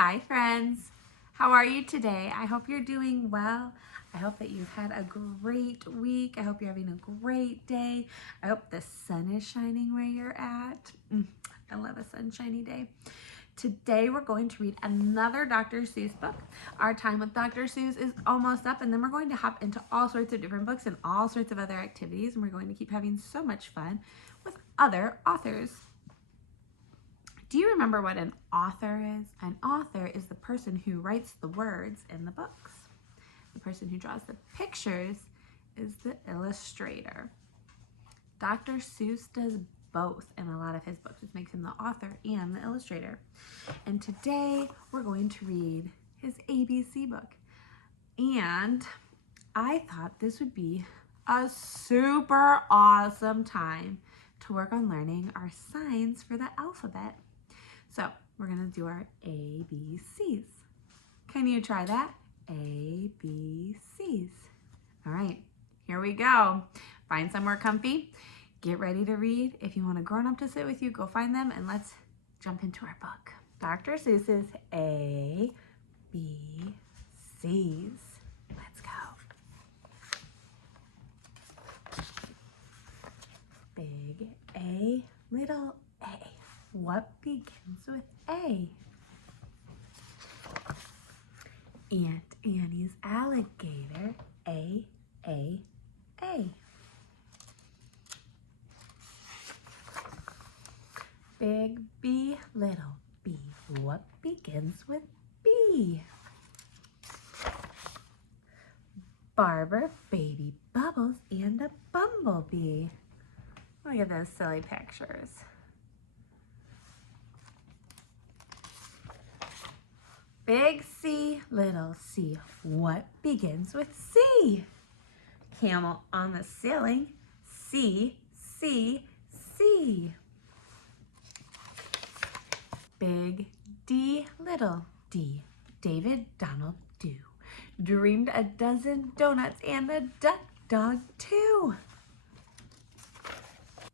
Hi friends, how are you today? I hope you're doing well. I hope that you've had a great week. I hope you're having a great day. I hope the sun is shining where you're at. I love a sunshiny day. Today we're going to read another Dr. Seuss book. Our time with Dr. Seuss is almost up, and then we're going to hop into all sorts of different books and all sorts of other activities, and we're going to keep having so much fun with other authors. Do you remember what an author is? An author is the person who writes the words in the books. The person who draws the pictures is the illustrator. Dr. Seuss does both in a lot of his books, which makes him the author and the illustrator. And today we're going to read his ABC book. And I thought this would be a super awesome time to work on learning our signs for the alphabet. So we're going to do our ABCs. Can you try that? ABCs. All right, here we go. Find somewhere comfy. Get ready to read. If you want a grown-up to sit with you, go find them, and let's jump into our book. Dr. Seuss's ABCs. Let's go. Big A, little a. What begins with A? Aunt Annie's alligator, A. Big B, little b. What begins with B? Barber, baby bubbles, and a bumblebee. Look at those silly pictures. Big C, little c. What begins with C? Camel on the ceiling, C. Big D, little d. David Donald do. Dreamed a dozen donuts and a duck dog too.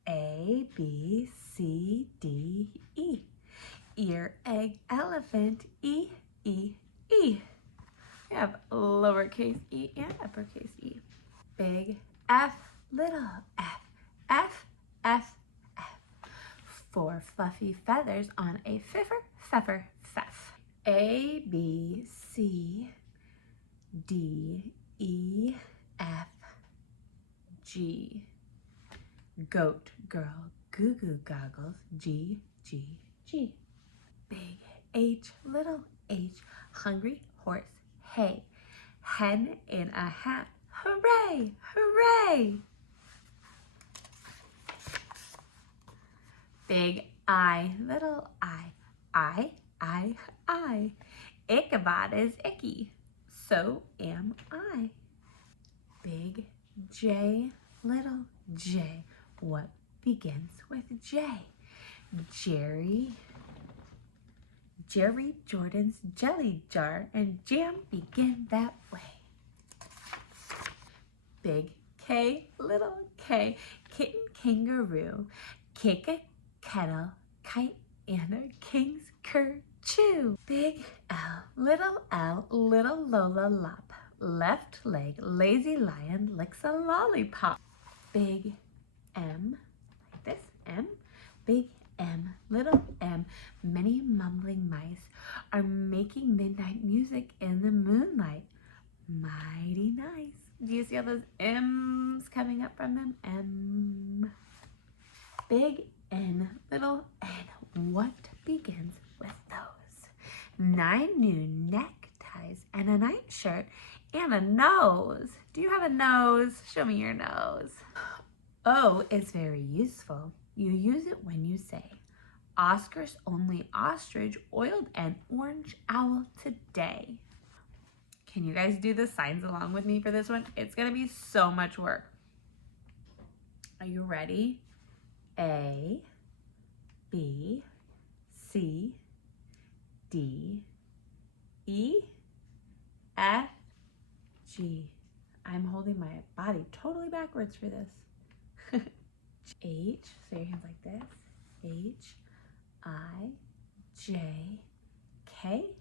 A, B, C, D, E. Ear, egg, elephant, E. We have lowercase e and uppercase e. Big F, little f. Four fluffy feathers on a feff. A, B, C, D, E, F, G. Goat, girl, goo goo goggles, G. Big H, little h. Hungry horse, hay. Hen in a hat, hooray. Big I, little I. Ichabod is icky, so am I. Big J, little j. What begins with J? Jerry Jordan's jelly jar and jam begin that way. Big K, little k. Kitten, kangaroo. Kick a kettle, kite, and a king's kerchoo. Big L, little Lola lop. Left leg, lazy lion, licks a lollipop. Big M, like this, M. Big M, little m. Many mumbling mice are making midnight music in the moonlight. Mighty nice. Do you see all those M's coming up from them? M. Big N, little n. What begins with those? 9 new neckties and a nightshirt and a nose. Do you have a nose? Show me your nose. O is very useful. You use it when you say, Oscar's only ostrich oiled an orange owl today. Can you guys do the signs along with me for this one? It's gonna be so much work. Are you ready? A, B, C, D, E, F, G. I'm holding my body totally backwards for this. H, so your hands like this. H, I, J, K,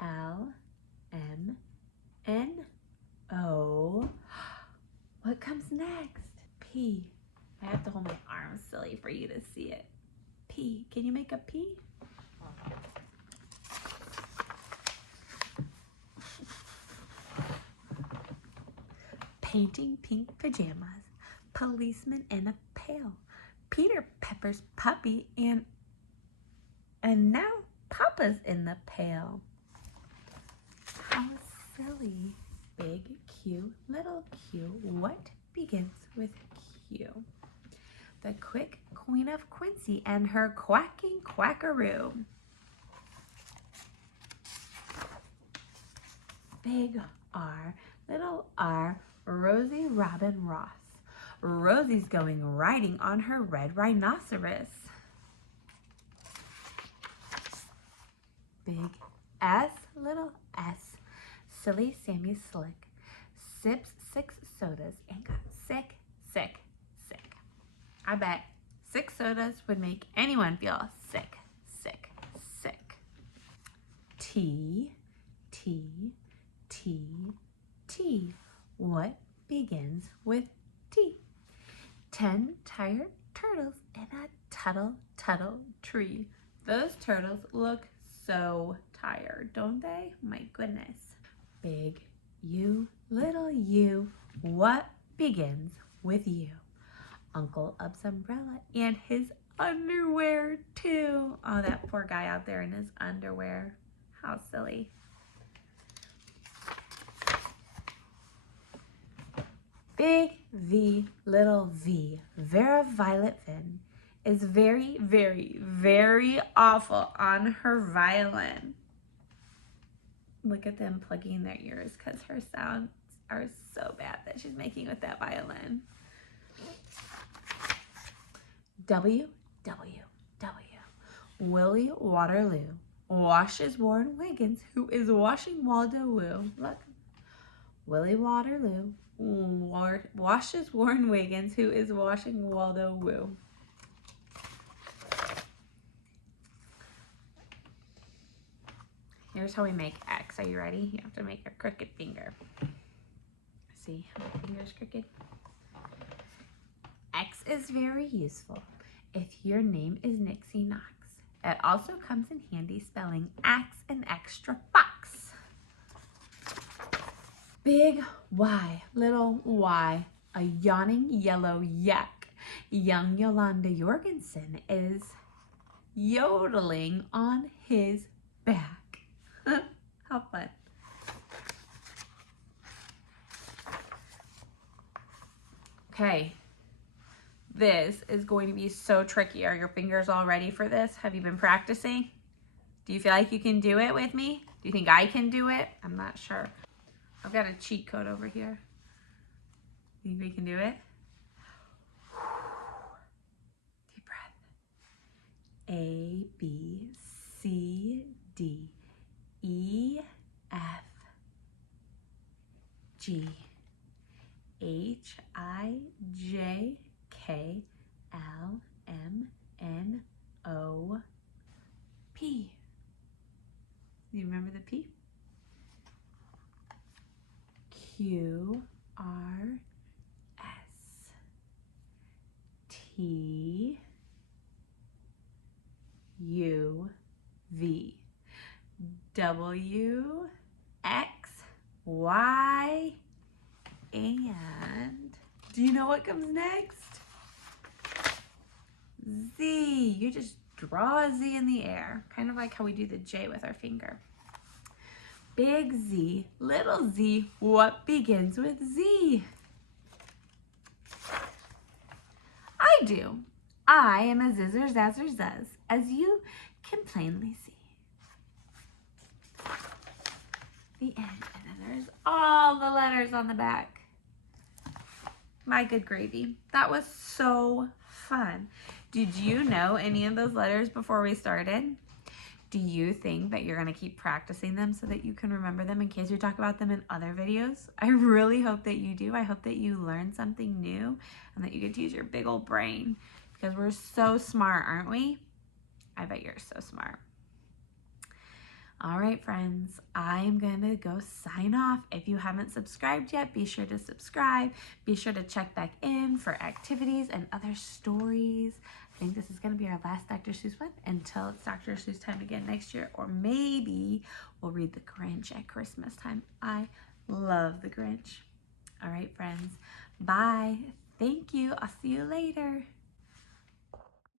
L, M, N, O. What comes next? P. I have to hold my arm silly for you to see it. P. Can you make a P? Painting pink pajamas, policeman in a pail, Peter Pepper's puppy, and now Papa's in the pail. How silly. Big Q, little q. What begins with Q? The quick Queen of Quincy and her quacking quackaroo. Big R, little r. Rosie Robin Ross. Rosie's going riding on her red rhinoceros. Big S, little s. Silly Sammy Slick sips 6 sodas and got sick, sick, sick. I bet 6 sodas would make anyone feel sick, sick, sick. T, T, T, T. What begins with T? 10 tired turtles in a tuttle tree. Those turtles look so tired, don't they? My goodness. Big U, little u. What begins with U? Uncle Up's umbrella and his underwear too. Oh, that poor guy out there in his underwear. How silly. Big V, little v. Vera Violet Finn is very, very, very awful on her violin. Look at them plugging their ears because her sounds are so bad that she's making with that violin. W, W, W. Willie Waterloo washes Warren Wiggins, who is washing Waldo Woo. Look. Willie Waterloo washes Warren Wiggins, who is washing Waldo Woo. Here's how we make X. Are you ready? You have to make a crooked finger. See how my finger's crooked? X is very useful if your name is Nixie Knox. It also comes in handy spelling axe an extra box. Big Y, little y, a yawning yellow yak. Young Yolanda Jorgensen is yodeling on his back. How fun. Okay, this is going to be so tricky. Are your fingers all ready for this? Have you been practicing? Do you feel like you can do it with me? Do you think I can do it? I'm not sure. I've got a cheat code over here. Think we can do it? Deep breath. A, B, C, D, E, F, G, H, I, J, K, L, M, N, O, P. You remember the P? Q, R, S, T, U, V, W, X, Y, and do you know what comes next? Z. You just draw a Z in the air, kind of like how we do the J with our finger. Big Z, little z, what begins with Z? I do. I am a zizzer zazzer zuzz, as you can plainly see. The end, and then there's all the letters on the back. My good gravy. That was so fun. Did you know any of those letters before we started? Do you think that you're going to keep practicing them so that you can remember them in case we talk about them in other videos? I really hope that you do. I hope that you learn something new and that you get to use your big old brain because we're so smart, aren't we? I bet you're so smart. All right, friends, I'm gonna go sign off. If you haven't subscribed yet, be sure to subscribe. Be sure to check back in for activities and other stories. I think this is gonna be our last Dr. Seuss one until it's Dr. Seuss time again next year, or maybe we'll read The Grinch at Christmas time. I love The Grinch. All right, friends, bye. Thank you. I'll see you later.